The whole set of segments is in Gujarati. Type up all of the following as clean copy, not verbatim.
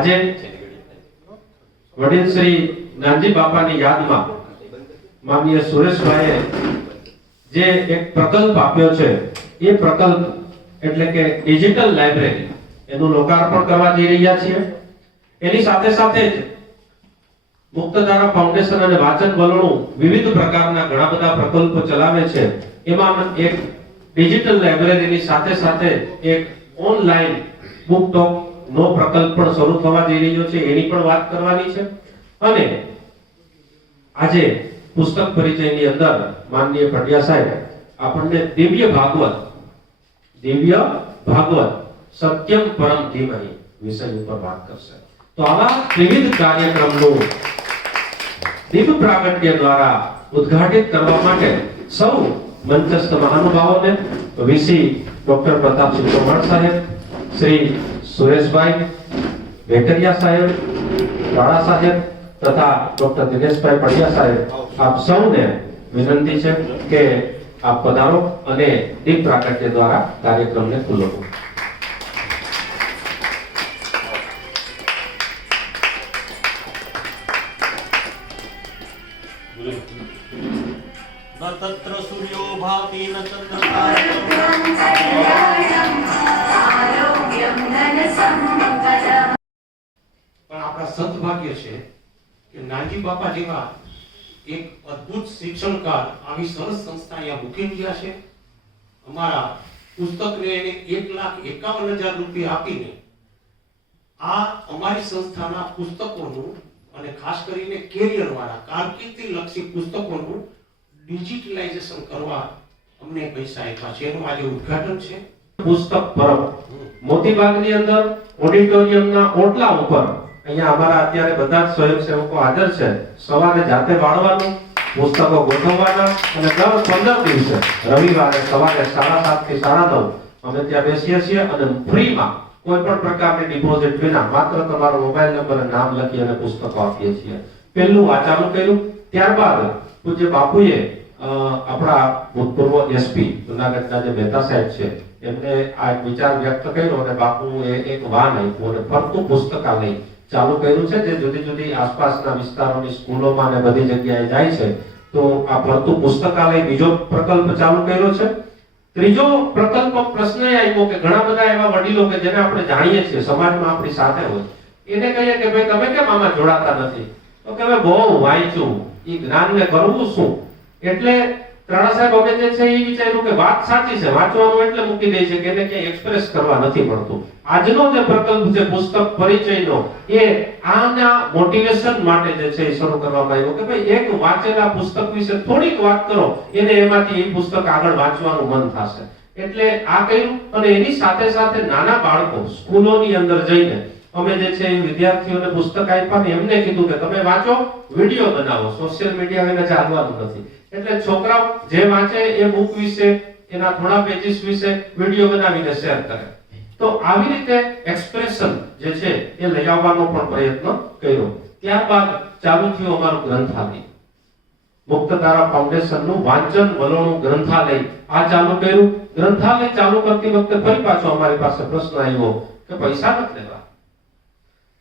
આજે વડીલ શ્રી નાનજી બાપાની યાદમાં માનનીય સુરેશભાઈએ જે એક પ્રકલ્પ આપ્યો છે, એ પ્રકલ્પ એટલે કે ડિજિટલ લાઇબ્રેરી, એનું લોકાર્પણ કરવા જઈ રહ્યા છીએ. એની સાથે સાથે જ મુક્તધારા ફાઉન્ડેશન અને વાચન વલણું વિવિધ પ્રકારના ઘણા બધા પ્રકલ્પો ચલાવે છે. એમાં એક ડિજિટલ લાઇબ્રેરીની સાથે સાથે એક ઓનલાઈન બુક ટોક નો પ્રકલ્પ પણ શરૂ થવા જઈ રહ્યો છે, એની પણ વાત કરવાની છે. અને આજે પુસ્તક પરિચયની અંદર માનનીય પટિયા સાહેબ આપણને દિવ્ય ભાગવત સત્યમ પરમ ધીમહિ વિષય ઉપર વાત કરશે. તો આવા વિવિધ કાર્યક્રમનું દિવ્ય પ્રાગટ્ય દ્વારા ઉદ્ઘાટિત કરવા માટે સૌ મંચસ્થ મહાનુભાવોને વીસી ડોક્ટર પ્રતાપસિંહ ચૌહાણ સાહેબ, શ્રી સુરેશભાઈ વેકરિયા સાહેબ, વાળા સાહેબ તથા ડોક્ટર દિનેશભાઈ પડિયા સાહેબ, આપ સૌને વિનંતી છે કે આપ પધારો અને દીપ પ્રાગટ્ય દ્વારા કાર્યક્રમને ખુલ્લો મૂકો. तत्र सूर्यो भाति न चन्द्रतारकम् પણ આપણા સદભાગ્ય છે કે નાનજી બાપા જેવા એક અદ્ભુત શિક્ષણકાર આવી સરસ સંસ્થા અહીંયા મૂકી રહ્યા છે. અમારા પુસ્તકને એને 1,51,000 રૂપિયા આપીને આ અમારી સંસ્થાના પુસ્તકોનું અને ખાસ કરીને કેરિયર વાળા કારકિર્દી લક્ષી પુસ્તકોનું ડિજિટલાઇઝેશન કરવા અમને પૈસા આપ્યા છે. એનું આજે ઉદ્ઘાટન છે. પુસ્તક પરબ મોતીબાગની અંદર ઓડિટોરિયમના ઓટલા ઉપર અહીંયા અમારા અત્યારે બધા જ સ્વયંસેવકો હાજર છે. સવારે જાતે વાળવાનું, પુસ્તકો ગોઠવવાના અને દર 15 દિવસે રવિવારે સવારે 7:30 થી 9:30 અમે ત્યાં બેસીએ છીએ અને ફ્રીમાં કોઈ પણ પ્રકારની ડિપોઝિટ વિના માત્ર તમારો મોબાઈલ નંબર અને નામ લખી અને પુસ્તકો આપીએ છીએ. પહેલું આ ચાલુ કર્યું. ત્યારબાદ પૂજ્ય બાપુએ આપણા ભૂતપૂર્વ એસપી જૂનાગઢના જે મહેતા સાહેબ છે એમને આ વિચાર વ્યક્ત કર્યો અને બાપુએ એક વાન આપ્યું અને ફરતું પુસ્તકાલય ચાલુ કર્યું છે, જે જુદી જુદી આસપાસના વિસ્તારોની સ્કૂલોમાં અને બધી જગ્યાએ જાય છે. તો આ ફરતું પુસ્તકાલય બીજો પ્રકલ્પ ચાલુ કર્યો છે. ત્રીજો પ્રકલ્પ પ્રશ્ન એ આવ્યો કે ઘણા બધા એવા વડીલો કે જેને આપણે જાણીએ છીએ, સમાજમાં આપણી સાથે હોય, એને કહીએ કે ભાઈ તમે કેમ આમાં જોડાતા નથી? તો કે હવે બહુ વાંચ્યું, એ જ્ઞાનને કરવું શું? એટલે ત્રણા સાહેબ અમે જે છે એ વિચાર્યું કે વાત સાચી છે, વાંચવાનું એટલે મૂકી દે છે કે એને ક્યાંય એક્સપ્રેસ કરવા નથી મળતું. આજનો જે પ્રકલ્પ છે પુસ્તક પરિચયનો, એ આના મોટિવેશન માટે જે છે એ શરૂ કરવામાં આવ્યો કે ભાઈ એક વાંચેલા પુસ્તક વિશે થોડીક વાત કરો, એને એમાંથી એ પુસ્તક આગળ વાંચવાનું મન થશે. એટલે આ કર્યું. અને એની સાથે સાથે નાના બાળકો સ્કૂલોની અંદર જઈને અમે જે છે એ વિદ્યાર્થીઓને પુસ્તક આપ્યા ને એમને કીધું કે તમે વાંચો, વિડિયો બનાવો. સોશિયલ મીડિયા એને ચાલવાનું નથી. એટલે છોકરાઓ જે વાંચે એ બુક વિશે, એના થોડા પેજીસ વિશે વિડિયો બનાવીને શેર કરે. તો આવી રીતે એક્સપ્રેશન જે છે એ લઈ આવવાનો પણ પ્રયત્ન કર્યો. ત્યારબાદ ચાલુ થયું અમારું ગ્રંથાલય. મુક્તધારા ફાઉન્ડેશનનું વાંચન વલણું ગ્રંથાલય આ ચાલુ કર્યું. ગ્રંથાલય ચાલુ કરતી વખતે ફરી પાછો અમારી પાસે પ્રશ્ન આવ્યો કે પૈસા નથી લેવા.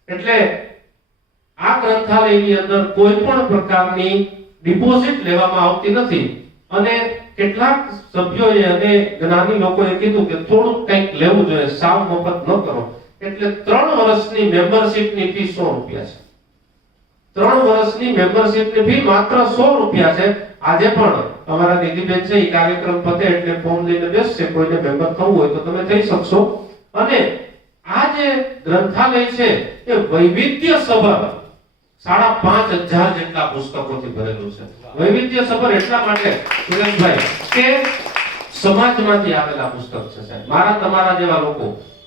એટલે આ ગ્રંથાલયની અંદર કોઈ પણ પ્રકારની ડિપોઝિટ લેવામાં આવતી નથી. અને કેટલાક સભ્યોએ અને જ્ઞાની લોકોએ કીધું કે થોડું કંઈક લેવું જોઈએ, સાવ મફત ન કરો. એટલે 3 વર્ષની મેમ્બરશિપની ફી 100 રૂપિયા છે. 3 વર્ષની મેમ્બરશિપની ફી માત્ર 100 રૂપિયા છે. આજે પણ અમારા નિધિબેન છે એ કાર્યક્રમ પતે એટલે ફોર્મ લઈને બેસશે. કોઈને મેમ્બર થવું હોય તો તમે થઈ શકશો. અને આ જે ગ્રંથાલય છે એ વૈવિધ્યસભર 5,500 જેટલા પુસ્તકોથી ભરેલું છે. વૈવિધ્યસભર એટલા માટે સુરેશભાઈ કે સમાજમાંથી આવેલા પુસ્તક છે સાહેબ. મારા તમારા જેવા લોકો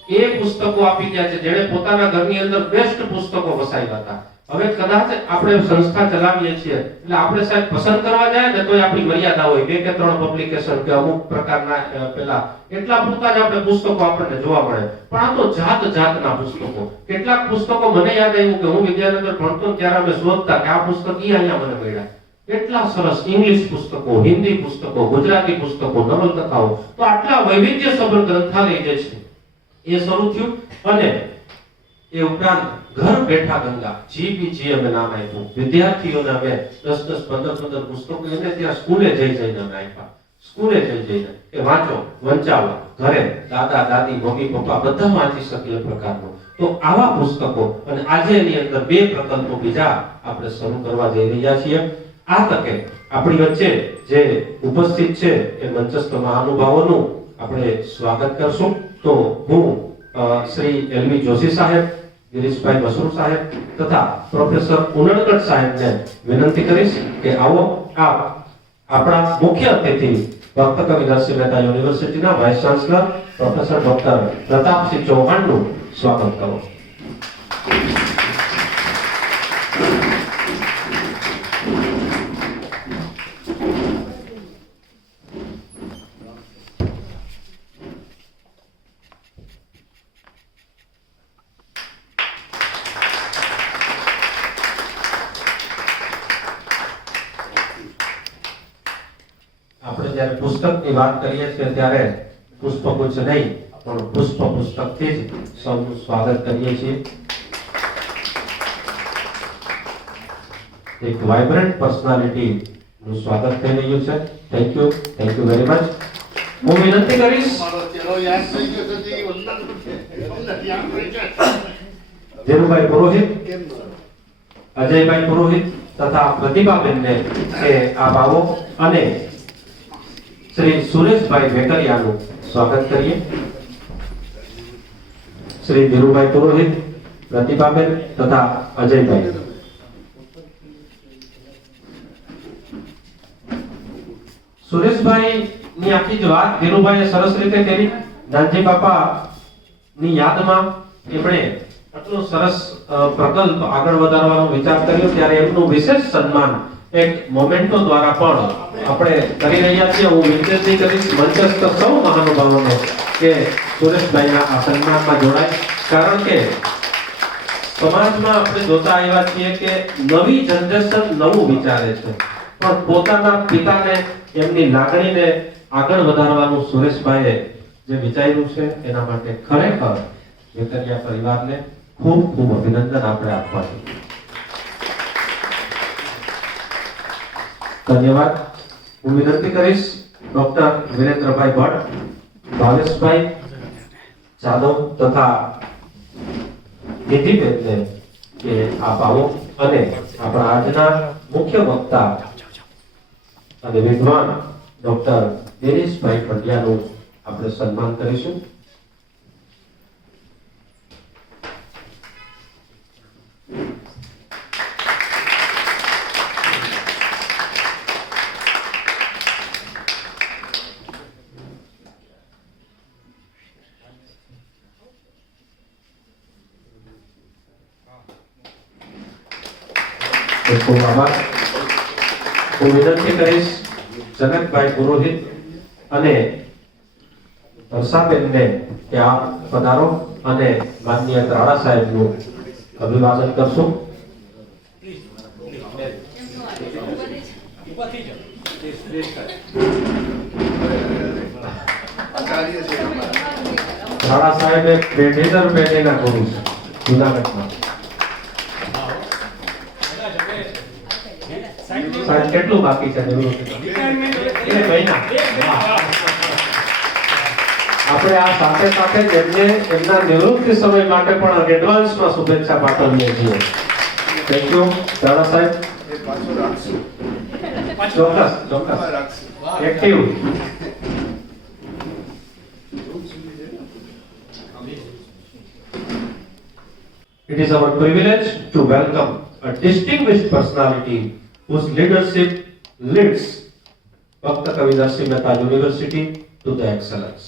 એ પુસ્તકો આપી ગયા છે જેણે પોતાના ઘરની અંદર બેસ્ટ પુસ્તકો વસાવ્યા હતા. હવે કદાચ આપણે સંસ્થા ચલાવીએ છીએ એટલે આપણે સાહેબ પસંદ કરવા જાય ને તોય આપણી મર્યાદા હોય. 2 કે 3 પબ્લિકેશન કે અમુક પ્રકારના પેલા એટલા પૂરતા જ આપણે પુસ્તકો આપણને જોવા મળે. પણ આ તો જાતના પુસ્તકો. કેટલાક પુસ્તકો મને યાદ આવ્યું કે હું વિદ્યાનગર ભણતો ત્યારે અમે શોધતા કે આ પુસ્તક અહીંયા મને મળ્યા. એટલા સરસ ઇંગ્લિશ પુસ્તકો, હિન્દી પુસ્તકો, ગુજરાતી પુસ્તકો, નવલકથાઓ. તો આટલા વૈવિધ્યસભર ગ્રંથાલય જે છે એ શરૂ થયું. અને એ ઉપરાંત ઘર બેઠા ગંગા GBG અમે નામ આપ્યું. વિદ્યાર્થીઓને અમે 10-10, 15-15 પુસ્તકો એને ત્યાં સ્કૂલે જઈને અમે આપ્યા. સ્કૂલે જઈને કે વાંચો, વંચાવો, ઘરે દાદા દાદી મમ્મી પપ્પા બધા વાંચી શકે એ પ્રકારનું. તો આવા પુસ્તકો અને આજે એની અંદર 2 પ્રકલ્પો બીજા આપણે શરૂ કરવા જઈ રહ્યા છીએ. આ તકે આપણી વચ્ચે જે ઉપસ્થિત છે એ મંચસ્થ મહાનુભાવોનું આપણે સ્વાગત કરશું. તો હું શ્રી LV જોશી સાહેબ, ગિરીશભાઈ મસરૂ સાહેબ તથા પ્રોફેસર ઉનડકટ સાહેબને વિનંતી કરીશ કે આવો આપ આપણા મુખ્ય અતિથિ ભક્ત કવિ નરસિંહ મહેતા યુનિવર્સિટીના vice chancellor professor doctor Pratapsinh ચૌહાણનું સ્વાગત કરો. આપણે જ્યારે પુસ્તકની વાત કરીએ છીએ ત્યારે પુષ્પગુચ્છ નહીં પણ પુસ્તકથી જ સૌનું સ્વાગત કરીએ છીએ. એક વાઇબ્રન્ટ પર્સનાલિટી નું સ્વાગત થઈ રહ્યું છે. Thank you very much. હું વિનંતી કરીશ ધીરુભાઈ પુરોહિત, અજયભાઈ પુરોહિત તથા પ્રતિભાબેનને કે આપ આવો અને શ્રી સુરેશભાઈ વેકરિયાનું સ્વાગત કરીએ. શ્રી ધીરુભાઈ પુરોહિત, પ્રતિભાબેન તથા અજયભાઈ. સુરેશભાઈ ની આખી જ વાત ધીરુભાઈએ સરસ રીતે કરી. નાનજી બાપા ની યાદમાં એમણે આટલો સરસ પ્રકલ્પ આગળ વધારવાનો વિચાર કર્યો ત્યારે એમનું વિશેષ સન્માન એક મોમેન્ટો દ્વારા પણ આપણે કરી રહ્યા છીએ. હું વિનંતી કરીશ મંચસ્થ સૌ મહાનુભાવોને કે સુરેશભાઈના આ સન્માનમાં જોડાય. કારણ કે સમાજમાં આપણે જોતા આવ્યા છીએ કે નવી જનરેશન નવું વિચારે છે, પણ પોતાના પિતાને એમની લાગણીને આગળ વધારવાનું સુરેશભાઈએ જે વિચાર્યું છે એના માટે ખરેખર વેકરિયા પરિવારને ખૂબ ખૂબ અભિનંદન આપણે આપવા છે. ધન્યવાદ. હું વિનંતી કરીશ ડોક્ટર વિરેન્દ્રભાઈ ભટ્ટ, ભાવેશભાઈ જાદવ તથા નિધિબેનને કે આપ આવો અને આપણા આજના મુખ્ય વક્તા અને વિદ્વાન ડોક્ટર દિનેશભાઈ પંડ્યાનું આપણે સન્માન કરીશું. ખૂબ આભાર. હું વિનંતી કરીશ જનકભાઈ પુરોહિત અને હર્ષાબેનને કે આપ પધારો અને માનનીય ત્રાડા સાહેબનું અભિવાદન કરશું. ત્રાડા સાહેબે પેઢીદર પેઢીના ગુરુ છે જુનાગઢમાં. સાહેબ કેટલું બાકી છે આપણે આ સાથે સાથે જ એમને એમના નિવૃત્તિ સમય માટે પણ એડવાન્સમાં શુભેચ્છા પાઠવીએ છીએ. Thank you Dada Saheb. ચોક્કસ active. It is our privilege to welcome a distinguished personality whose leadership leads Bhakta Kavi Narasimha Mehta University to the excellence.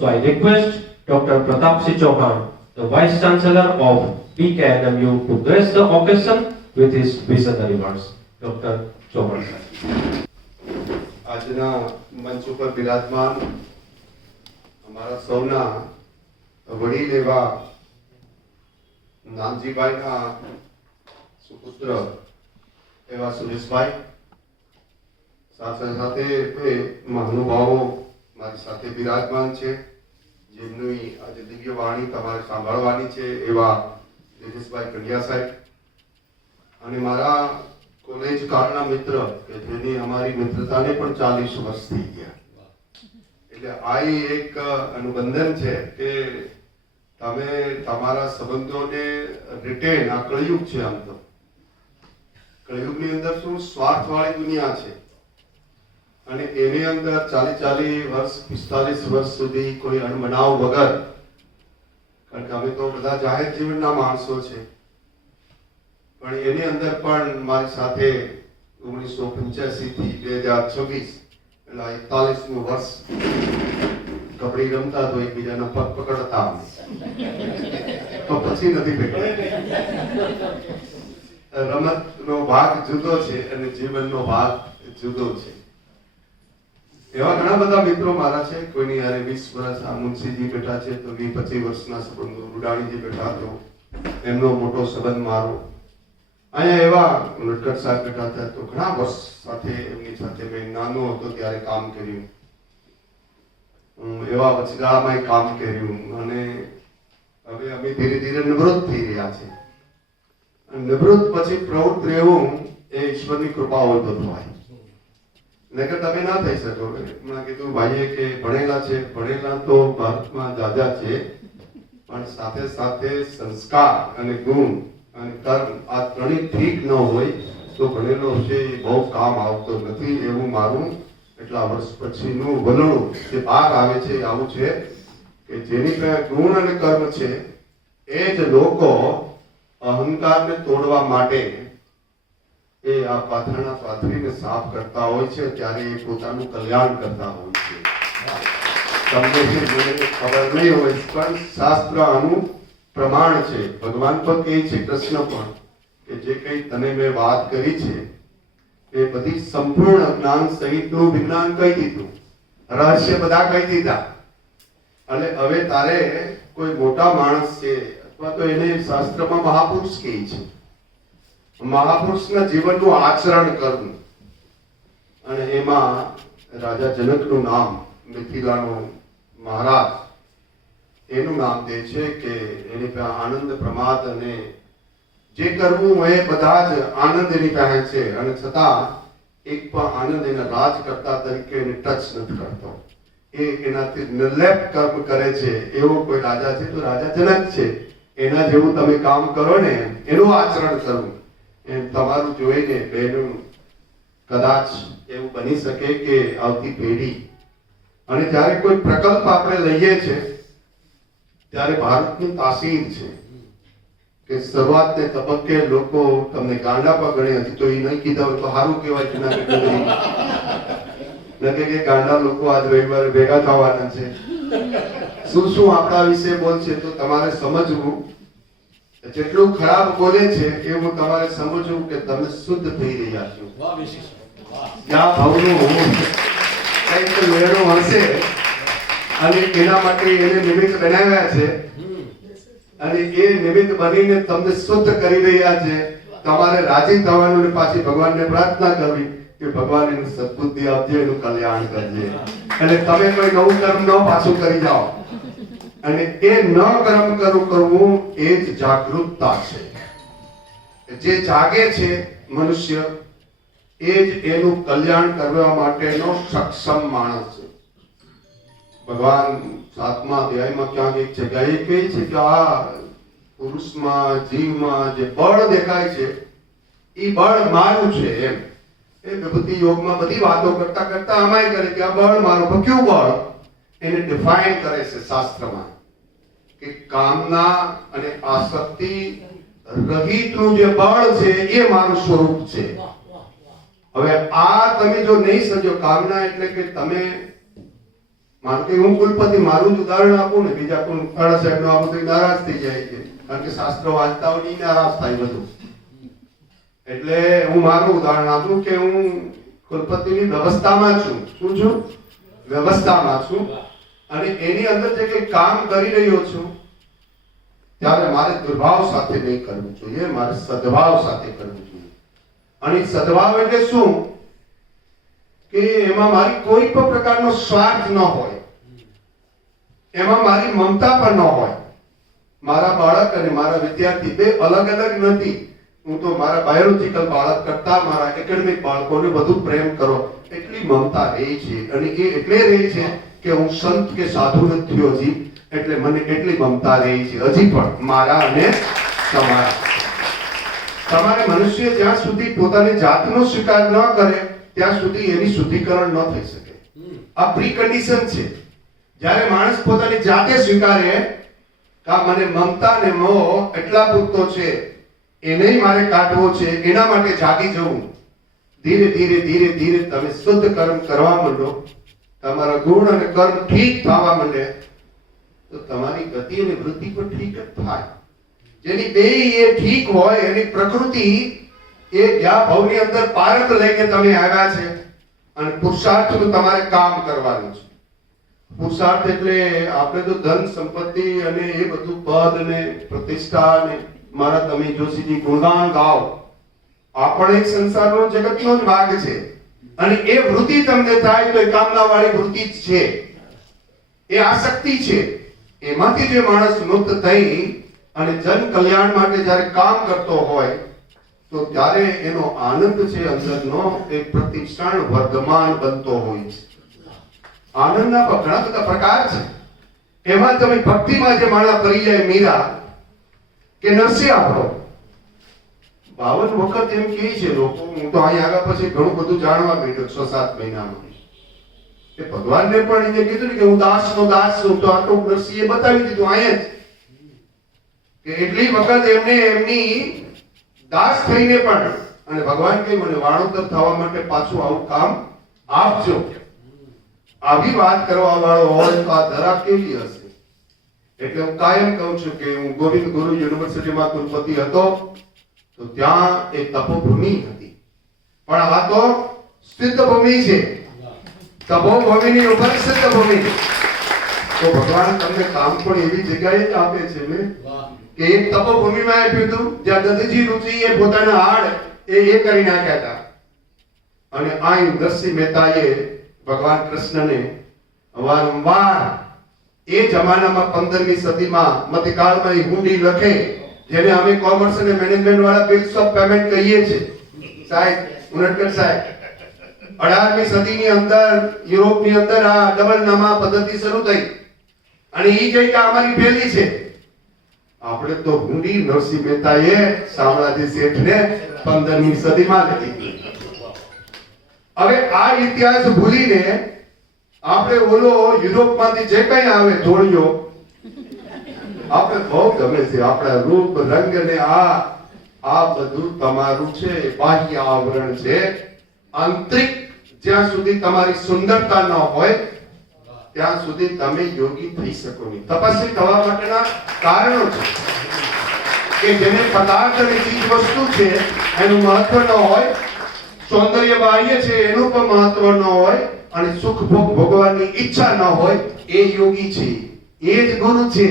So I request Dr. Pratapsinh Chauhan, the Vice Chancellor of PKNMU, to grace the occasion with his visionary words. Dr. Chauhan. આજના મંચ ઉપર બિરાજમાન અમારા સૌના વડીલ એવા નાનજીભાઈના સુપુત્ર એવા સુરેશભાઈ, સાથે સાથે એ મહાનુભાવો મારી સાથે બિરાજમાન છે, જેમની આજે દિવ્ય વાણી તમારે સાંભળવાની છે એવા દિનેશભાઈ પંડ્યા સાહેબ અને મારા કોલેજ કાળના મિત્ર કે જેની અમારી મિત્રતાને પણ 40 વર્ષ થઈ ગયા. એટલે આ એક અનુબંધન છે કે તમે તમારા સંબંધોને રિટેન, આ કળિયુગ છે. આમ તો કળિયુગની અંદર શું સ્વાર્થવાળી દુનિયા છે અને એની અંદર 40 વર્ષ 45 વર્ષ સુધી કોઈ અણબનાવ વગર, કારણ કે અમે તો બધા જાહેર જીવનના માણસો છે, પણ એની અંદર પણ મારી સાથે 1985 થી 2026 એટલે 41નું વર્ષ કબડ્ડી રમતા તો એકબીજાના પગ પકડતા તો પછી નથી પકડ્યા. રમતનો ભાગ જુદો છે અને જીવનનો ભાગ જુદો છે. એવા ઘણા બધા મિત્રો મારા છે. કોઈની યારે 20 વર્ષ, આ મુનશીજી બેઠા છે તો 20-25 વર્ષના સંબંધો, રૂડાણીજી બેઠા તો એમનો મોટો સંબંધ મારો. અહીંયા એવા નટકટ સાહેબ બેઠા હતા તો ઘણા વર્ષ સાથે એમની સાથે મેં નાનો હતો ત્યારે કામ કર્યું. એવા વચગાળામાં કામ કર્યું અને હવે અમે ધીરે ધીરે નિવૃત્ત થઈ રહ્યા છે. નિવૃત્ત પછી પ્રવૃત્ત રહેવું એ ઈશ્વરની કૃપા હોય તો થાય, નકર તમે ના થઈ શકો. હમણાં કીધું ભાઈએ કે ભણેલા છે, ભણેલા તો ભારતમાં જાજા છે, પણ સાથે સાથે સંસ્કાર અને ગુણ અને કર્મ આ ત્રણેય ઠીક ન હોય તો ભણેલો છે એ બહુ કામ આવતો નથી. એવું મારું એટલા વર્ષ પછીનું વલણું જે બહાર આવે છે આવું છે કે જેની પાસે ગુણ અને કર્મ છે એ જ લોકો અહંકારને તોડવા માટે એ આ પાથરણા પાથરીને સાફ કરતા હોય છે, ત્યારે એ પોતાનું કલ્યાણ કરતા હોય છે. તમને જે મને ખબર નહીં હોય પણ શાસ્ત્ર આનું પ્રમાણ છે. ભગવાન પણ કહે છે, કૃષ્ણ પણ, કે જે કંઈ તને મેં વાત કરી છે એ બધી સંપૂર્ણ જ્ઞાન સહિતનું વિજ્ઞાન કહી દીધું, રહસ્ય બધા કહી દીધા. અને હવે તારે કોઈ મોટા માણસ છે અથવા તો એને શાસ્ત્રમાં મહાપુરુષ કહે છે, મહાપુરુષના જીવનનું આચરણ કરવું. અને એમાં રાજા જનકનું નામ, મિથિલાનો મહારાજ, એનું નામ દે છે કે એની પાસે આનંદ પ્રમાદ અને જે કરવું એ બધા જ આનંદ એની પાસે છે અને છતાં એક પણ આનંદ એના રાજકર્તા તરીકે એને ટચ નથી કરતો. એ એનાથી નિર્લેપ કર્મ કરે છે. એવો કોઈ રાજા છે તો રાજા જનક છે. એના જેવું તમે કામ કરો ને, એનું આચરણ કરવું. એમ તમારું જોઈને બહેનું કદાચ એવું બની શકે કે આવતી પેઢી, અને જ્યારે કોઈ પ્રકલ્પ આપણે લઈએ છે ત્યારે ભારતની તાસીર છે કે શરૂઆતને તબક્કે લોકો તમને ગાંડા પર ગણે. હજી તો એ નહીં કીધા હોય તો સારું કહેવાય. નકે કે ગાંડા લોકો આજ રવિવારે ભેગા થવાના છે, શું શું આપણા વિશે બોલશે, તો તમારે સમજવું જેટલું ખરાબ બોલે છે એવું તમારે સમજવું કે તમે શુદ્ધ થઈ રહ્યા છો. જ્યાં ભાવનું હોવું કંઈક મેળો હશે અને એના માટે એને નિમિત્ત બનાવ્યા છે અને એ નિમિત્ત બનીને તમને શુદ્ધ કરી રહ્યા છે. તમારે રાજી થવાનું ને પાછી ભગવાનને પ્રાર્થના કરવી કે ભગવાન એને સદબુદ્ધિ આપજે, એનું કલ્યાણ કરજે. અને તમે કોઈ નવું કર્મ ન પાછું કરી જાઓ. અને એ ન કર્મ કરવું એ જ જાગૃતતા છે. જે જાગે છે મનુષ્ય એ જ એનું કલ્યાણ કરવા માટેનો સક્ષમ માણસ છે. ભગવાન 7મા અધ્યાયમાં ક્યાંક એક જગ્યાએ કહે છે કે આ પુરુષમાં, જીવમાં જે બળ દેખાય છે એ બળ મારું છે. એમ એ વિભૂતિ યોગમાં બધી વાતો કરતા કરતા આમાંય કરે કે આ બળ મારું. પણ કયું બળ? એને ડિફાઇન કરે છે શાસ્ત્રમાં કે કામના અને આસક્તિ રહિતનું જે બળ છે એ મારું સ્વરૂપ છે. હવે આ તમે જો નહીં સમજો, કામના એટલે કે તમે માનો કે હું કુલપતિ મારું જ ઉદાહરણ આપું ને, બીજા કોઈ ખાડા સાહેબ નું આપું તો નારાજ થઈ જાય છે, કારણ કે શાસ્ત્ર વાંચતા હોય નારાજ થાય બધું. એટલે હું મારું ઉદાહરણ આપું કે હું કુલપતિની વ્યવસ્થામાં છું. શું છું? વ્યવસ્થામાં છું. અને એની અંદર જે કંઈ કામ કરી રહ્યો છું ત્યારે મારે દુર્ભાવ સાથે નહીં કરવું જોઈએ, મારે સદભાવ સાથે કરવું જોઈએ. અને સદભાવ એટલે શું? કે એમાં મારી કોઈ પણ પ્રકારનો સ્વાર્થ ન હોય, એમાં મારી મમતા પણ ન હોય, મારા બાળક અને મારા વિદ્યાર્થી બે અલગ અલગ નથી. હું તો મારા બાયોલોજીકલ બાળક કરતા મારા એકેડેમિક બાળકોને વધુ પ્રેમ કરો એટલી મમતા રહી છે. અને એ એટલે રહી છે કે હું સંત કે સાધુ નથી થયો હજી, એટલે મને એટલી મમતા રહી છે હજી પણ મારા અને તમારા. તમારે મનુષ્ય જ્યાં સુધી પોતાની જાતનો સ્વીકાર ન કરે ત્યાં સુધી એની શુદ્ધિકરણ ન થઈ શકે. આ પ્રી કન્ડિશન છે. જ્યારે માણસ પોતાની જાતે સ્વીકારે કે મને મમતા ને મોહ એટલા પૂરતો છે, એને મારે કાઢવો છે, એના માટે જાગી જવું, ધીરે ધીરે ધીરે ધીરે તમે શુદ્ધ કર્મ કરવા માંડો, તમારા ગુણ અને કર્મ ઠીક થવા માંડે, તો તમારી ગતિ અને વૃત્તિ પણ ઠીક જ થાય. જેની બે એ ઠીક હોય, એની પ્રકૃતિ એ જ્યાં ભવની અંદર પારખ લઈને તમે આવ્યા છે અને પુરુષાર્થનું તમારે કામ કરવાનું છે. પુરુષાર્થ એટલે આપણે તો ધન સંપત્તિ અને એ બધું પદ અને પ્રતિષ્ઠા અને મારા તમે જોશીજી ગુણગાન ગાઓ, આ પણ એક સંસારનો જગતનો જ ભાગ છે. અને એ વૃત્તિ તમને થાય તો એ કામનાવાળી વૃત્તિ જ છે, એ આસક્તિ છે. એમાંથી જે માણસ મુક્ત થઈ અને જન કલ્યાણ માટે જ્યારે કામ કરતો હોય તો ત્યારે એનો આનંદ છે અંદરનો એક પ્રતિક્ષણ વર્ધમાન બનતો હોય છે. આનંદના ઘણા બધા પ્રકાર છે. એમાં તમે ભક્તિમાં જે માણસ કરી જાય, મીરા કે નરસિંહ આપણો 52 વખત એમ કહે છે લોકો. હું તો અહીં આવ્યા પછી ઘણું બધું જાણવા માંડ્યો 6-7 મહિનામાં. કે ભગવાનને પણ એને કીધું ને કે હું દાસનો દાસ છું, તો આ તો નરસિંહે બતાવી દીધું અહીંયા જ કે એટલી વખત એમને એમની દાસ થઈને પણ, અને ભગવાન કે મને વાણોતર થવા માટે પાછું આવું કામ આપજો. આવી વાત કરવા વાળો હોય તો આ ધરા કેવી હશે? એટલે હું કાયમ કહું છું કે હું ગોવિંદ ગુરુ યુનિવર્સિટીમાં કુલપતિ હતો તો ત્યાં એક તપોભૂમિ હતી, પણ આ તો સિદ્ધ ભૂમિ છે. તપોભૂમિની ઉપર સિદ્ધ ભૂમિ. તો ભગવાન તમને કામ પણ એવી જગ્યાએ જ આપે છે ને કે એક તપોભૂમિમાં આપ્યું હતું જ્યાં દધીજી ઋષિ એ પોતાના હાડ એ કરી નાખ્યા હતા. અને આ નરસિંહ મહેતાએ ભગવાન કૃષ્ણને વારંવાર એ જમાનામાં 15મી સદીમાં મધ્યકાળમાં એ હુંડી લખે, જેને અમે કોમર્સ અને મેનેજમેન્ટ વાળા બિલ્સ ઓફ પેમેન્ટ કહીએ છીએ. સાહેબ ઉનડકર સાહેબ, 18મી સદીની અંદર યુરોપની અંદર આ ડબલ નામા પદ્ધતિ શરૂ થઈ અને ઈ જગ્યા અમારી પહેલી છે. આપણે તો હુંડી નરસિંહ મહેતાએ શામળાજી શેઠને 15મી સદીમાં લખી. હવે આ ઇતિહાસ ભૂલીને આપણે ઓલો યુરોપમાંથી જે કંઈ આવે ધોળિયો આપણે બહુ ગમે છે. આપણા રૂપ રંગ ને આ બધું તમારું છે, બાહ્ય આવરણ છે. આંતરિક જ્યાં સુધી તમારી સુંદરતા ન હોય ત્યાં સુધી તમે યોગી થઈ શકો નહીં. તપસ્વી થવા માટેના કારણો છે કે જેને પદાર્થ અને ચીજ વસ્તુ છે એનું મહત્વ ન હોય, સૌંદર્ય બાહ્ય છે એનું પણ મહત્વ ન હોય, અને સુખ ભોગ ભોગવવાની ઈચ્છા ન હોય, એ યોગી છે, એ જ ગુરુ છે,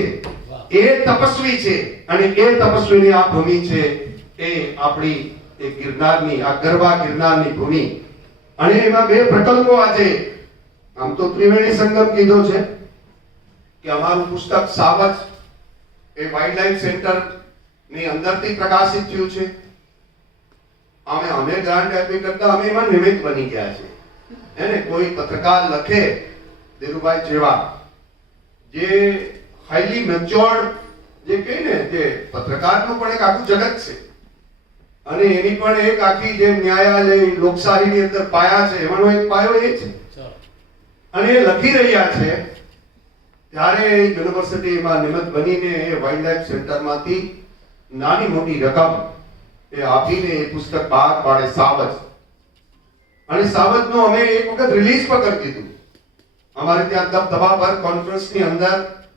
એ તપસ્વી છે. અને એ તપસ્વીની આ ભૂમિ છે એ આપણી એ ગિરનારની, આ ગરબા ગિરનારની ભૂમિ. અને એમાં બે પ્રકલ્પો આજે આમ તો ત્રિવેણી સંગમ કીધો છે કે અમારું પુસ્તક સાવજ એ વાઇલ્ડલાઇફ સેન્ટર ની અંદરથી પ્રકાશિત થયું છે. અમે ગ્રાન્ટ આપી કરતા અમે એમાં નિમિત્ત બની ગયા છે. એને કોઈ પત્રકાર લખે ધીરુભાઈ જેવા, જે હાઈલી મેચ્યોર્ડ જે કહે ને, જે પત્રકારનું પણ એક આખું જગત છે અને એની પણ એક આખી જે ન્યાયાલય લોકશાહીની અંદર પાયા છે, એમાંનો એક પાયો એ છે. અને એ લખી રહ્યા છે ત્યારે યુનિવર્સિટીમાં નિમિત્ત બનીને એ વાઇલ્ડલાઇફ સેન્ટરમાંથી નાની મોટી રકમ એ આપીને એ પુસ્તક બહાર પાડે સાવજ. અને સાવજનું અમે એક વખત રિલીઝ પણ કરી દીધું. અમારે ત્યાં દબદબાભર કોન્ફરન્સની અંદર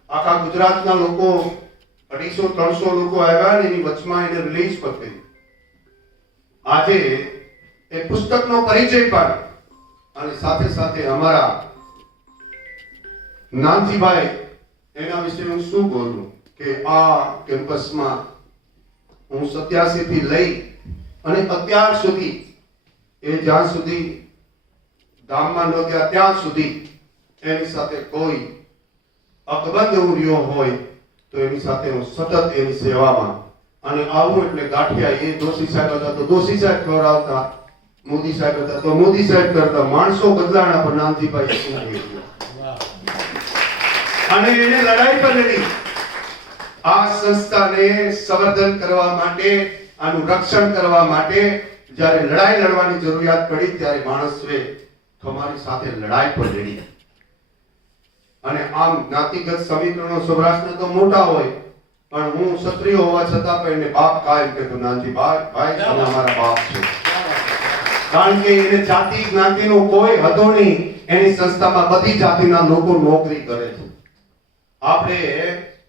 આખા ગુજરાતના લોકો 250-300 લોકો આવ્યા અને એની વચમાં એને રિલીઝ પણ કરી. આજે એ પુસ્તકનો પરિચય પણ, અને સાથે સાથે અમારા નાનજીભાઈ, એના વિશે હું શું બોલું કે આ કેમ્પસમાં હું 87 થી લઈ અને અત્યાર સુધી એ જ્યાં સુધી ગામમાં ન ગયા ત્યાં સુધી એની સાથે કોઈ અકબંધ એવું રહ્યો હોય તો એની સાથે હું સતત એની સેવામાં અને આવું એટલે ગાંઠિયા એ દોશી સાહેબ હતા તો દોશી સાહેબ ખવડાવતા, મોદી સાહેબ હતા તો મોદી સાહેબ કરતા. માણસો બદલાણા પણ નાનજીભાઈ શું થઈ ગયું. અને એને લડાઈ પર લડી આ સંસ્થાને સંવર્ધન કરવા માટે, આનું રક્ષણ કરવા માટે જ્યારે લડાઈ લડવાની જરૂરિયાત પડી ત્યારે માણસોએ તમારી સાથે લડાઈ પર લડી. અને આમ જ્ઞાતિગત સમીકરણો સૌરાષ્ટ્રના તો મોટા હોય પણ હું ક્ષત્રિય હોવા છતાં પણ એને બાપ કાયમ કહેતો. નાનજી ભાઈ તમે અમારા બાપ છો. કારણ કે એને જાતિ જ્ઞાતિનો કોઈ હતો નહીં. એની સંસ્થામાં બધી જાતિના લોકો નોકરી કરે છે. આપણે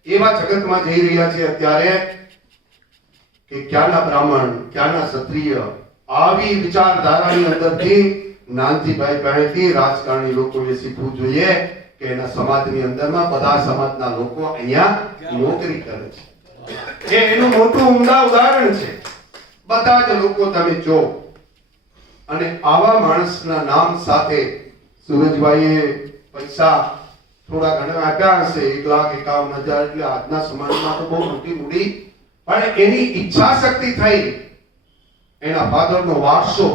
એવા જગતમાં જઈ રહ્યા છીએ અત્યારે કે ક્યાંના બ્રાહ્મણ, ક્યાંના ક્ષત્રિય, આવી વિચારધારાની અંદરથી નાનજીભાઈ પાસેથી રાજકારણી લોકોએ શીખવું જોઈએ કે એના સમાજની અંદરમાં બધા સમાજના લોકો અહીંયા નોકરી કરે છે. એ એનું મોટું ઉમદા ઉદાહરણ છે. બધા જ લોકો તમે જો. અને આવા માણસના નામ સાથે સુરજભાઈએ પૈસા થોડા ઘણા આપ્યા હશે, 1,51,000 એટલે આજના સમાજમાં તો બહુ મોટી મૂડી. પણ એની ઈચ્છા શક્તિ થઈ, એના ફાધરનો વારસો.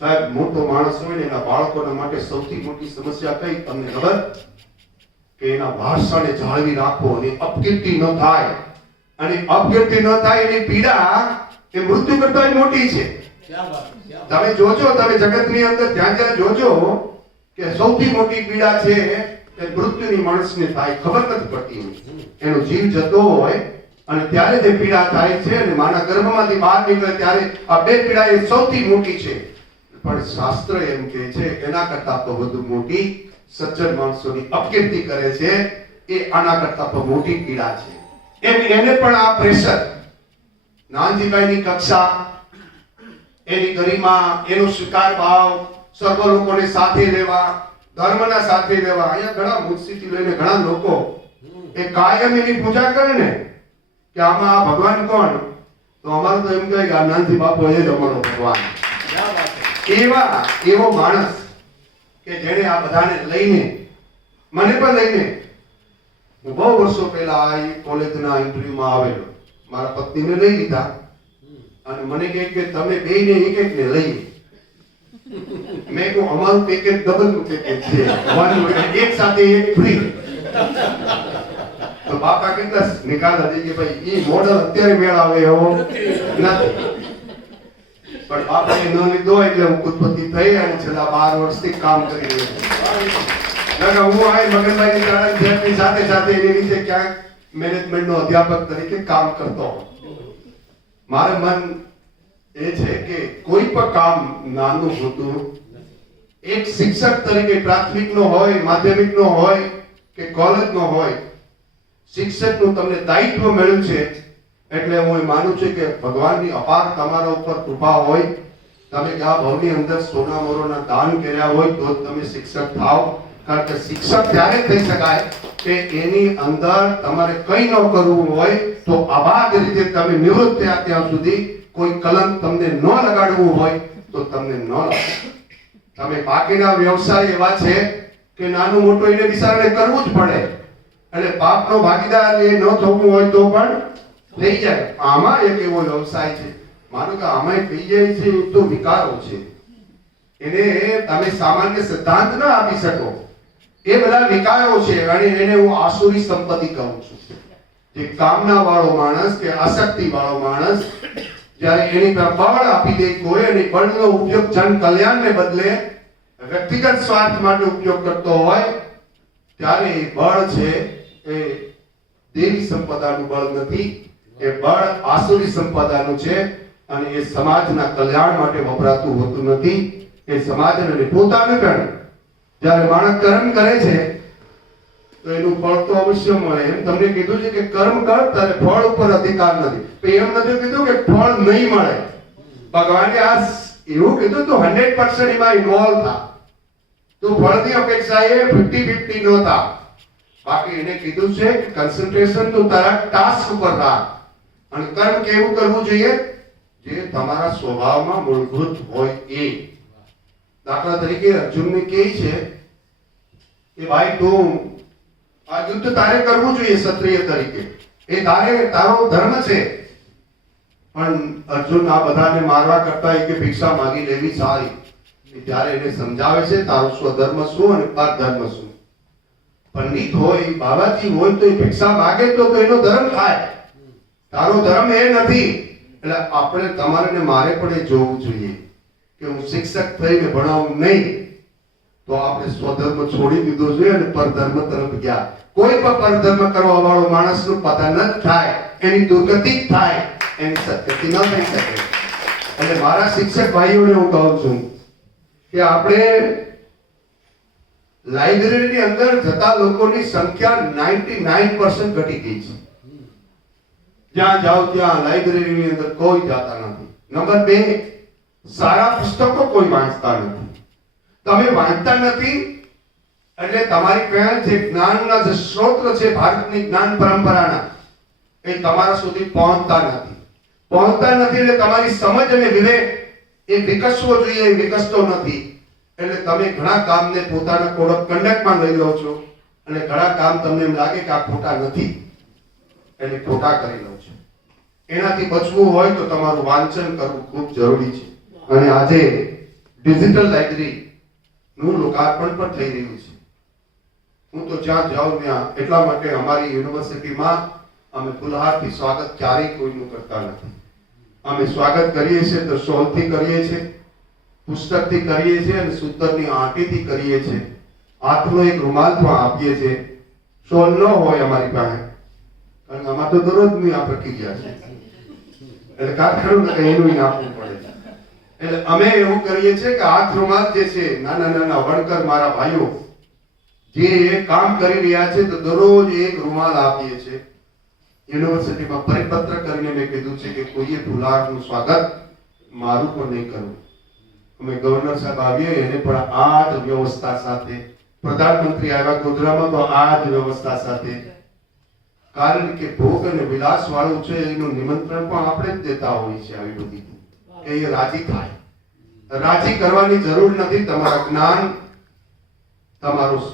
સાહેબ મોટો માણસ હોય ને એના બાળકોના માટે સૌથી મોટી સમસ્યા કઈ તમને ખબર? કે એના વારસાને જાળવી રાખવો અને અપકીર્તિ ન થાય. અને અપકીર્તિ ન થાય એની પીડા એ મૃત્યુ કરતા મોટી છે. તમે જોજો, તમે જગતની અંદર જ્યાં જ્યાં જોજો કે સૌથી મોટી પીડા છે એ મૃત્યુની માણસને થાય. ખબર નથી પડતી, એનો જીવ જતો હોય અને ત્યારે જે પીડા થાય છે અને માના ગર્ભમાંથી બહાર નીકળે ત્યારે આ બે પીડા એ સૌથી મોટી છે. પણ શાસ્ત્ર એમ કહે છે એના કરતા તો વધુ મોટી સજ્જન માણસોની અપકીર્તિ કરે છે એ આના કરતા તો મોટી પીડા છે. એને પણ આ પ્રેશર, નાનજીભાઈની કક્ષા, એની ગરિમા, એનો સ્વીકાર ભાવ, સર્વ લોકોને સાથે લેવા, ધર્મના સાથે લેવા. અહીંયા ઘણા મુનશીથી લઈને ઘણા લોકો એ કાયમ એની પૂજા કરે ને કે આમાં આ ભગવાન કોણ, તો અમારું તો એમ કહે કે આ નાનજી બાપુ એ જ અમારો ભગવાન. એવો માણસ કે જેને આ બધાને લઈને, મને પણ લઈને, હું બહુ વર્ષો પહેલા આ કોલેજના ઇન્ટરવ્યુમાં આવેલો, મારા પત્નીને લઈ લીધા અને મને કહે કે તમે બેયને એક એક ને લઈએ. મેં કહ્યું અમારું પેકેજ ડબલ નું પેકેજ છે, એક સાથે એક ફ્રી. તો બાપા કેટલા નિકાલ હતી કે ભાઈ એ મોડલ અત્યારે મેળ આવે એવો નથી. પણ બાપાએ ન લીધો એટલે હું ઉત્પત્તિ થઈ અને છેલ્લા 12 વર્ષથી કામ કરી રહ્યો છું. હું આ મગનભાઈની શાળાની સાથે સાથે એની રીતે ક્યાંક મેનેજમેન્ટનો અધ્યાપક તરીકે કામ કરતો. મારું મન એ છે કે કોઈ પણ કામ નાનું હોતું, એક શિક્ષક તરીકે પ્રાથમિકનો હોય, માધ્યમિકનો હોય કે કોલેજનો હોય, શિક્ષકનું તમને દાયિત્વ મળ્યું છે એટલે હું એ માનું છું કે ભગવાનની અપાર તમારા ઉપર કૃપા હોય. તમે કે આ ભવની અંદર સોના મોરોના દાન કર્યા હોય તો જ તમે શિક્ષક થાવ. કારણ કે શિક્ષક ત્યારે થઈ શકાય કે એની અંદર તમારે કંઈ ન કરવું હોય તો આબાદ રીતે તમે નિવૃત્ત થયા ત્યાં સુધી કોઈ કલંક તમને ન લગાડવું હોય તો તમને ન લગાડો. તમે બાકીના વ્યવસાય એવા છે કે નાનું મોટું એને બિચારાને કરવું જ પડે એટલે પાપનો ભાગીદાર એ ન થવું હોય તો પણ થઈ જાય. આમાં એક એવો વ્યવસાય છે, માનો કે આમાં થઈ જાય છે તો વિકારો છે, એને તમે સામાન્ય સિદ્ધાંત ના આપી શકો. એ બધા વિકારો છે અને એને હું આસુરી સંપત્તિ કહું છું. જે કામના વાળો માણસ કે આસક્તિ વાળો માણસ જ્યારે એની પર બળ આપી દે કોઈ અને બળનો ઉપયોગ જન કલ્યાણને બદલે વ્યક્તિગત સ્વાર્થ માટે ઉપયોગ કરતો હોય ત્યારે એ બળ છે એ દેવી સંપદાનું બળ નથી, એ બળ આસુરી સંપદાનું છે અને એ સમાજના કલ્યાણ માટે વપરાતું હોતું નથી. એ સમાજને પોતાનું પણ જ્યારે માણસ કર્મ કરે છે તો એનું ફળ તો અવશ્ય મળે. એમ તમને કીધું છે કે કર્મ કર ત્યારે ફળ ઉપર અધિકાર નથી. એમ નથી કીધું કે ફળ નહીં મળે. ભગવાને આ એવું કીધું તો 100% એમાં ઇન્વોલ્વ થા. તો ફળની અપેક્ષા એ 50-50 ન થા. બાકી એને કીધું છે કે કન્સન્ટ્રેશન તો તારા ટાસ્ક ઉપર રાખ અને કર્મ કેવું કરવું જોઈએ જે તમારા સ્વભાવમાં મૂળભૂત હોય એ. દાખલા તરીકે અર્જુનને કહે છે કે ભાઈ તું આ યુદ્ધ તારે કરવું જોઈએ ક્ષત્રિય તરીકે, એ તારો ધર્મ છે. પણ અર્જુન આ બધાને મારવા કરતા કે ભિક્ષા માંગી લેવી સારી. ત્યારે એને સમજાવે છે તારો સ્વધર્મ શું અને પરધર્મ શું. પંડિત હોય, બાબાજી હોય તો એ ભિક્ષા માંગે તો એનો ધર્મ થાય, તારો ધર્મ એ નથી. એટલે આપણે તમારે ને મારે પણ એ જોવું જોઈએ કે હું શિક્ષક થઈને ભણાવું નહીં તો આપણે સ્વધર્મ છોડી દીધો છે અને પરધર્મ તરફ ગયા. કોઈ પણ પરધર્મ કરવા વાળો માણસનું પતન જ થાય, એની દુર્ગતિ જ થાય, એની સત્યથી ન થઈ શકે. એટલે મારા શિક્ષક ભાઈઓને હું કહું છું કે આપણે લાઇબ્રેરીની અંદર જતા લોકોની સંખ્યા 99% ઘટી ગઈ છે. જ્યાં જાઓ ત્યાં લાઇબ્રેરીની અંદર કોઈ જતા નથી. નંબર 2, સારા પુસ્તકો કોઈ વાંચતા નથી. તમે વાંચતા નથી એટલે તમારી પાસે જે જ્ઞાનના જે સ્ત્રોત છે ભારતની જ્ઞાન પરંપરાના, એ તમારા સુધી પહોંચતા નથી. એટલે તમારી સમજ અને વિવેક એ વિકસવો જોઈએ, એ વિકસતો નથી. એટલે તમે ઘણા કામને પોતાના કોડ ઓફ કન્ડક્ટમાં લઈ લો છો અને ઘણા કામ તમને એમ લાગે કે આ ખોટા નથી એટલે ખોટા કરી લો છો. એનાથી બચવું હોય તો તમારું વાંચન કરવું ખૂબ જરૂરી છે. અને આજે ડિજિટલ લાઇબ્રેરી નું લોકાર્પણ પણ થઈ રહ્યું છે. હું તો જ્યાં જાઉં ત્યાં એટલા માટે અમારી યુનિવર્સિટીમાં અમે ફુલહારથી સ્વાગત ક્યારેય કોઈનું કરતા નથી. અમે સ્વાગત કરીએ છીએ તો શોલથી કરીએ છીએ, પુસ્તકથી કરીએ છીએ અને સૂતરની આંટીથી કરીએ છીએ. હાથનો એક રૂમાલ પણ આપીએ છીએ. શોલ ન હોય અમારી પાસે, કારણ કે આમાં તો દરરોજની આ પ્રક્રિયા છે એટલે કારખાનું એનું આપવું પડે. એટલે અમે એવું કરીએ છીએ કે હાથ રૂમાલ જે છે, નાના નાના વણકર મારા ભાઈઓ જે કામ કરી રહ્યા છે તો દરરોજ એક રૂમાલ આપીએ છીએ. યુનિવર્સિટીમાં પરિપત્ર કરીને મેં કીધું છે કે કોઈએ ફુલહારનું સ્વાગત મારું પણ નહીં કરવું. અમે ગવર્નર સાહેબ આવીએ એને પણ આ જ વ્યવસ્થા સાથે, પ્રધાનમંત્રી આવ્યા ગોધરામાં તો આ જ વ્યવસ્થા સાથે. કારણ કે ભોગ અને વિલાસ વાળું છે એનું નિમંત્રણ પણ આપણે જ દેતા હોઈએ છીએ આવી બધી કે એ રાજી થાય. રાજી કરવાની જરૂર નથી. તમારા જ્ઞાન, તમારું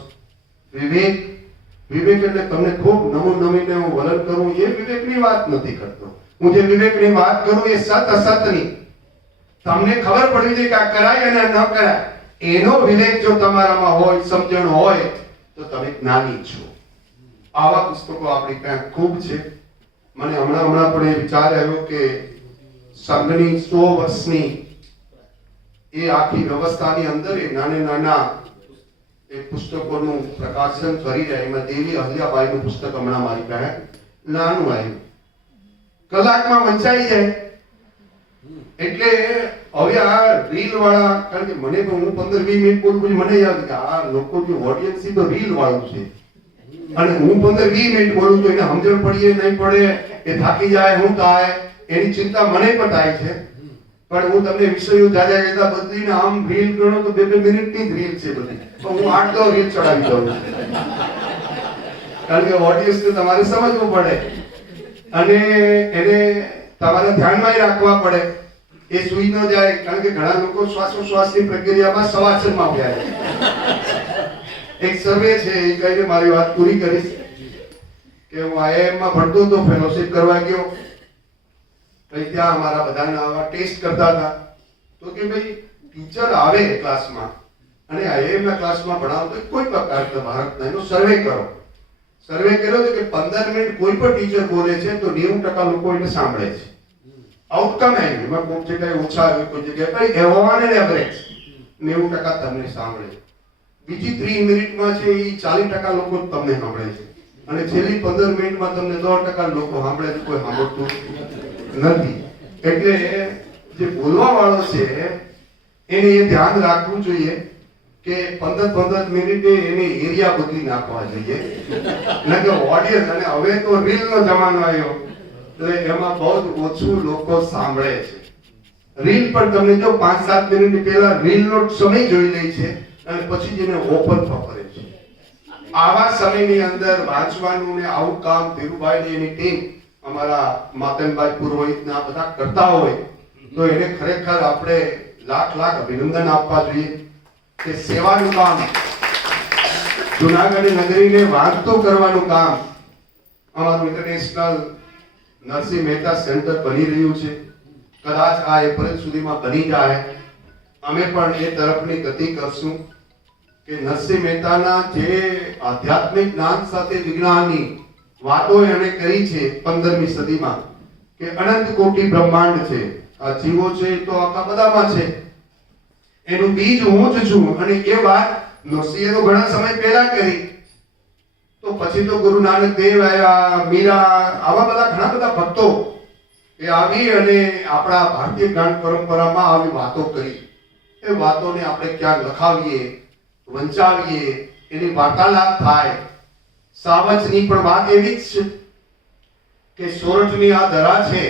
વિવેક એટલે તમને ખૂબ નમીને હું વલણ કરું એ વિવેકની વાત નથી કરતો. હું જે વિવેકની વાત કરું એ સત અસતની, તમને ખબર પડવી જોઈએ કે આ કરાય અને ન કરાય એનો વિવેક જો તમારામાં હોય, સમજણ હોય તો તમે જ્ઞાની છો. આવા પુસ્તકો આપણી પાસે ખૂબ છે. મને હમણાં પણ એ વિચાર આવ્યો કે સંઘની 100 વર્ષની એ આખી વ્યવસ્થાની અંદર એ નાના એ પુસ્તકોનું પ્રકાશન કરી રહ્યા. એમાં દેવી અહલ્યાબાઈનું પુસ્તક હમણાં મારી પાસે નાનું આવ્યું, કલાકમાં વંચાઈ જાય. એટલે હવે આ રીલ વાળા, કારણ કે મને તો હું 15-20 મિનિટ બોલું પછી મને યાદ કે આ લોકોની ઓડિયન્સ તો રીલ વાળું છે અને હું 15-20 મિનિટ બોલું તો એને સમજણ પડીએ નહીં પડે, એ થાકી જાય, હું થાય, એની ચિંતા મને પણ થાય છે. પણ હું તમને વિષયો જાજા જાજા બદલીને આમ રીલ ગણો તો 2-2 મિનિટની જ રીલ છે બધી, તો હું 8-10 રીલ ચડાવી દઉં છું. કારણ કે ઓડિયન્સને તમારે સમજવું પડે અને એને તમારે ધ્યાનમાં રાખવા પડે, એ સુઈ ન જાય. કારણ કે ઘણા લોકો શ્વાસોશ્વાસની પ્રક્રિયામાં સવાસનમાં ગયા. એક સર્વે છે એ કહીને મારી વાત પૂરી કરીશ કે હું IIM માં ભણતો હતો, ફેલોશિપ કરવા ગયો. પછી ત્યાં અમારા બધાને આવા ટેસ્ટ કરતા હતા તો કે ભાઈ ટીચર આવે ક્લાસમાં અને IIM ના ક્લાસમાં ભણાવતો કોઈ પ્રકારના ભારતના એનો સર્વે કરો. સર્વે કર્યો તો કે 15 મિનિટ કોઈ પણ ટીચર બોલે છે તો 90% લોકો એને સાંભળે છે. આઉટકમ આવ્યું એમાં કોઈ જગ્યાએ ઓછા આવ્યું, કોઈ જગ્યાએ ભાઈ એવોન એન્ડ એવરેજ 90% તમને સાંભળે. બીજી 3 મિનિટમાં છે એ 40% લોકો તમને સાંભળે છે અને છેલ્લી 15 મિનિટમાં તમને 10% લોકો સાંભળે છે, કોઈ સાંભળતું નથી. એટલે જે બોલવા વાળો છે એને એ ધ્યાન રાખવું જોઈએ કે 15 મિનિટે એને એરિયા બદલી નાખવા જોઈએ. એટલે કે ઓડિયન્સ, અને હવે તો રીલનો જમાનો આવ્યો એટલે એમાં બહુ ઓછું લોકો સાંભળે છે. રીલ પણ તમને જો 5-7 મિનિટ પહેલા રીલનો સમય જોઈ લે છે અને પછી જેને ઓપન કરે છે. આવા સમયની અંદર વાંચવાનું ને આવું કામ ધીરુભાઈ ની એની ટીમ, અમારા માતનભાઈ પુરોહિત ના બધા કરતા હોય તો એને ખરેખર આપણે લાખ અભિનંદન આપવા જોઈએ કે સેવાનું કામ જુનાગઢ નગરીને વાંચતું કરવાનું કામ અમારું ઇન્ટરનેશનલ નરસિંહ મહેતા સેન્ટર બની રહ્યું છે. કદાચ આ એપ્રિલ સુધીમાં બની જાય. અમે પણ એ તરફની ગતિ કરશું કે નરસિંહ મહેતાના જે આધ્યાત્મિક જ્ઞાન સાથે વિજ્ઞાનની વાતો એણે કરી છે 15મી સદીમાં કે અનંત કોટી બ્રહ્માંડ છે, આ જીવો છે તો આખા બધામાં છે, એનું બીજ હું જ છું. અને એ વાત નરસિંહે તો ઘણા સમય પહેલા કરી. તો પછી તો ગુરુ નાનક દેવ આયા, મીરા, આવા બધા ઘણા બધા ભક્તો એ આવી અને આપણા ભારતીય જ્ઞાન પરંપરામાં આવી વાતો કરી. એ વાતોને આપણે ક્યાં લખાવીએ, વંચાવીએ, એની વાર્તાલાપ થાય. સાવજની પણ વાત એવી જ છે કે સોરઠની આ દરા છે,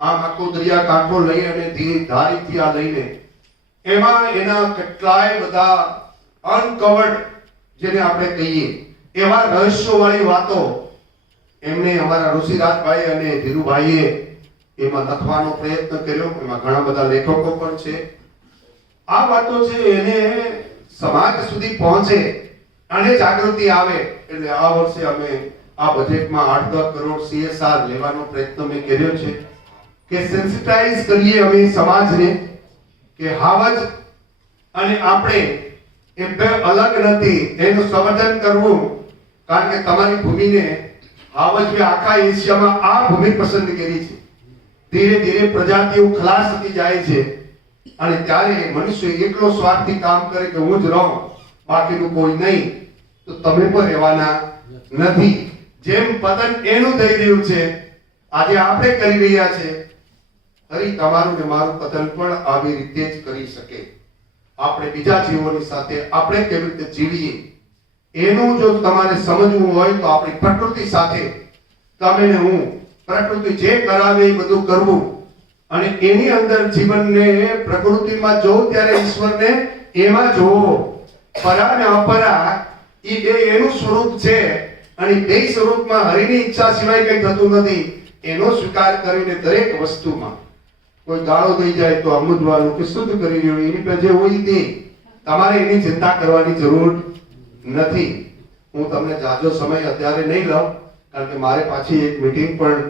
આમ આખો દરિયા કાંઠો લઈ અને ધારીથી આ લઈને એમાં એના કેટલાય બધા અનકવર્ડ જેને આપણે કહીએ એવા રહસ્યોવાળી વાતો એમને અમારા ઋષિરાજભાઈ અને ધીરુભાઈએ એમાં લખવાનો પ્રયત્ન કર્યો. એમાં ઘણા બધા લેખકો પણ છે. આ વાતો છે એને સમાજ સુધી પહોંચે અને જાગૃતિ આવે. એટલે આ વર્ષે અમે આ બજેટમાં 8-10 કરોડ CSR લેવાનો પ્રયત્ન મેં કર્યો છે કે સેન્સિટાઇઝ કરીએ અમે સમાજને કે હાવજ અને આપણે એ બે અલગ નથી, એનું સંવર્ધન કરવું. કારણ કે તમારી ભૂમિને હાવજે આખા એશિયામાં આ ભૂમિ પસંદ કરી છે. ધીરે ધીરે પ્રજાતિઓ ખલાસ થતી જાય છે અને ત્યારે મનુષ્ય એકલો સ્વાર્થી કામ કરે કે હું જ રહું, બાકીનું કોઈ નહીં, તો તમે પણ રહેવાના નથી. જેમ પતન એનું થઈ રહ્યું છે આજે આપણે કરી રહ્યા છે, હરી તમારું ને મારું પતન પણ આવી રીતે જ કરી શકે. આપણે બીજા જીવોની સાથે આપણે કેવી રીતે જીવીએ એનું જો તમારે સમજવું હોય તો આપણી પ્રકૃતિ સાથે તમે ને હું પ્રકૃતિ જે કરાવે એ બધું કરવું અને એની અંદર જીવનને પ્રકૃતિમાં જોવું ત્યારે ઈશ્વરને એમાં જોવો. પરા ને અપરા એ બે એનું સ્વરૂપ છે અને બે સ્વરૂપમાં હરિની ઈચ્છા સિવાય કંઈ થતું નથી. એનો સ્વીકાર કરીને દરેક વસ્તુમાં કોઈ ગાળો થઈ જાય તો અમૃતવાનું કે શુદ્ધ કરી રહ્યો એની પાસે જે હોય તે તમારે એની ચિંતા કરવાની જરૂર નથી. હું તમને જાજો સમય અત્યારે નહીં લઉં કારણ કે મારે પાછી એક મીટિંગ પણ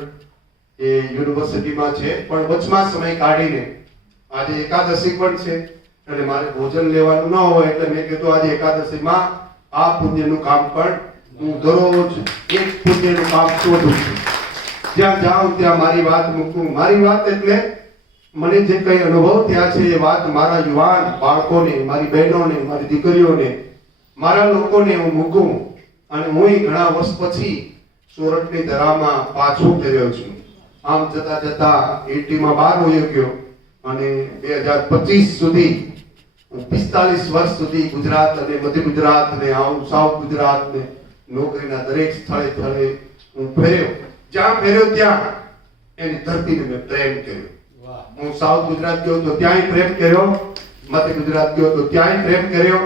એ યુનિવર્સિટીમાં છે, પણ વચમાં સમય કાઢીને આજે એકાદશી પણ છે એટલે મારે ભોજન લેવાનું ન હોય એટલે મેં કીધું આજે એકાદશીમાં આ પુણ્યનું કામ પણ હું દરરોજ એક પુણ્યનું કામ શોધું છું. જ્યાં જાઉં ત્યાં મારી વાત મૂકું. મારી વાત એટલે મને જે કઈ અનુભવ થયા છે એ વાત મારા યુવાન બાળકોને, મારી બહેનોને, મારી દીકરીઓને, મારા લોકોને હું મૂકું. અને હું ઘણા વર્ષ પછી સોરઠની ધરામાં પાછો ફેર્યો છું. આમ જતા જતા 80માં બહાર હોઈ ગયો અને 2025 સુધી 45 વર્ષ સુધી ગુજરાત અને મધ્ય ગુજરાત ને સાઉથ ગુજરાત ને નોકરીના દરેક સ્થળે હું ફેર્યો. જ્યાં ફેર્યો ત્યાં એની ધરતીને મેં પ્રેમ કર્યો. હું સાઉથ ગુજરાત ગયો તો ત્યાંય પ્રેમ કર્યો, મધ્ય ગુજરાત ગયો તો ત્યાંય પ્રેમ કર્યો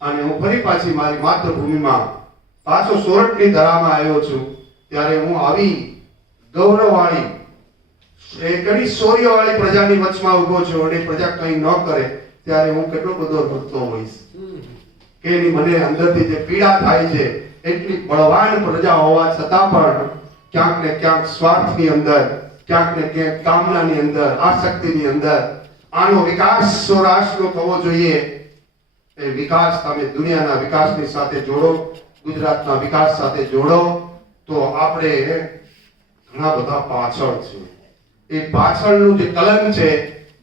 અને હું ફરી પાછી મારી માતૃભૂમિમાં પાછો સોરઠની ધરામાં આવ્યો છું. ત્યારે હું આવી ગૌરવવાળી એકડી શૌર્યવાળી પ્રજાની વચમાં ઊભો છું અને પ્રજા કંઈ ન કરે ત્યારે હું કેટલો બધો ભક્તો હોઈશ કે એની મને અંદરથી જે પીડા થાય છે. એટલી બળવાન પ્રજા હોવા છતાં પણ ક્યાંક ને ક્યાંક સ્વાર્થની અંદર, ક્યાંક ને ક્યાંક કામનાની અંદર, આસક્તિની અંદર આનો વિકાસ સૌરાષ્ટ્રનો થવો જોઈએ. એ વિકાસ તમે દુનિયાના વિકાસની સાથે જોડો, ગુજરાતના વિકાસ સાથે જોડો તો આપણે ઘણા બધા પાછળ છે. એ પાછળનું જે કલંક છે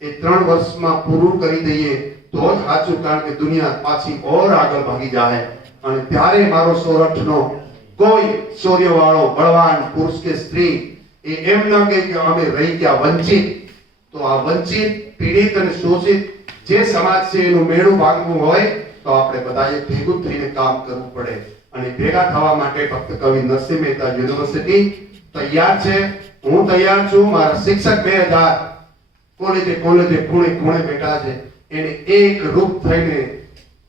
એ 3 વર્ષમાં પૂરું કરી દઈએ તો જ સાચું. કારણ કે દુનિયા પાછી ઓર આગળ ભાગી જાય અને ત્યારે મારો સોરઠનો કોઈ શૌર્યવાળો બળવાન પુરુષ કે સ્ત્રી એ એમ ન કહે કે અમે રહી ગયા વંચિત. તો આ વંચિત, પીડિત અને શોષિત જે સમાજ છે એનું મેળું ભાગવું હોય તો આપણે બધાએ ભેગું થઈને કામ કરવું પડે. અને ભેગા થવા માટે ફક્ત કવિ નરસિંહ મહેતા યુનિવર્સિટી તૈયાર છે. હું તૈયાર છું. મારા શિક્ષક 2000 કોલેજે ખૂણે બેઠા છે. એને એક રૂપ થઈને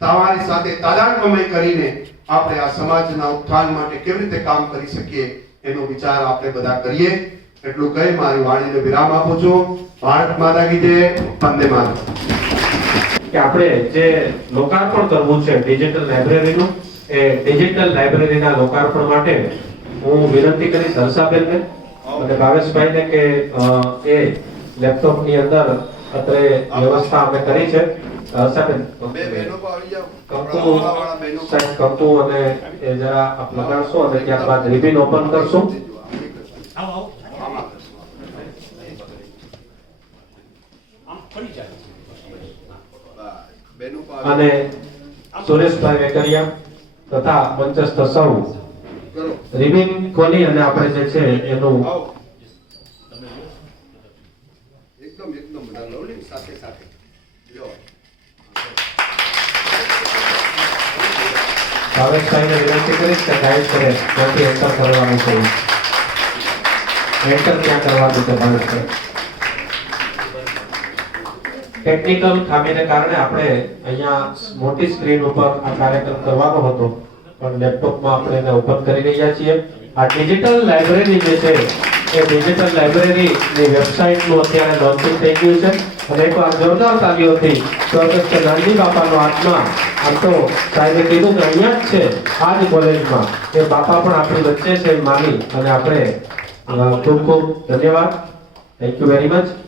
તમારી સાથે તાદાત્મ્ય કરીને આપણે આ સમાજના ઉત્થાન માટે કેવી રીતે કામ કરી શકીએ એનો વિચાર આપણે બધા કરીએ. એટલું કહી મારી વાણીને વિરામ આપું છું. ભારત માતા કી જય. વંદે માતરમ. કે આપણે જે લોકાર્પણ કરવું છે ડિજિટલ લાઇબ્રેરીનું એ ડિજિટલ લાઇબ્રેરીના લોકાર્પણ માટે હું વિનંતી કરીશ હર્ષાબેનને અને ભાવેશભાઈને કે એ લેપટોપની અંદર અત્રે વ્યવસ્થા અમે કરી છે. હર્ષાબેન બે બહેનો પણ આવી જાઓ. કંકુ વાળા બહેનો સાહેબ કંકુ અને એ જરા આપ લગાડશો અને ત્યારબાદ રિબિન ઓપન કરશું. આવો આવો આમાં આમ પડી જાય. બહેનો પણ અને સુરેશભાઈ વેકરિયા તથા મંચસ્થ સૌ કરો. રિબિન ખોલી અને આપણે જે છે એનું આવો. એકદમ બધા લવલી સાથે સાથે લ્યો. ભાવેશભાઈને વિનંતી કરીશ કે ગાઈડ કરે ત્યાંથી એન્ટર કરવાનું છે. એન્ટર ક્યાં કરવાનું છે ભાવેશભાઈ? ટેકનિકલ ખામીને કારણે આપણે અહીંયા મોટી સ્ક્રીન ઉપર આ કાર્યક્રમ કરવાનો હતો પણ લેપટોપમાં આપણે એને ઓપન કરી રહ્યા છીએ. આ ડિજિટલ લાઇબ્રેરી જે છે એ ડિજિટલ લાઇબ્રેરીની વેબસાઇટનું અત્યારે લોન્ચિંગ થઈ ગયું છે અને એકવાર જોરદાર તાલીઓથી સ્વર્ગસ્થ નાનજી બાપાનો આત્મા આમ તો સાહેબે કીધું કે અહીંયા જ છે આ જ કોલેજમાં એ બાપા પણ આપણી વચ્ચે છે એમ માની અને આપણે ખૂબ ખૂબ ધન્યવાદ. Thank you very much.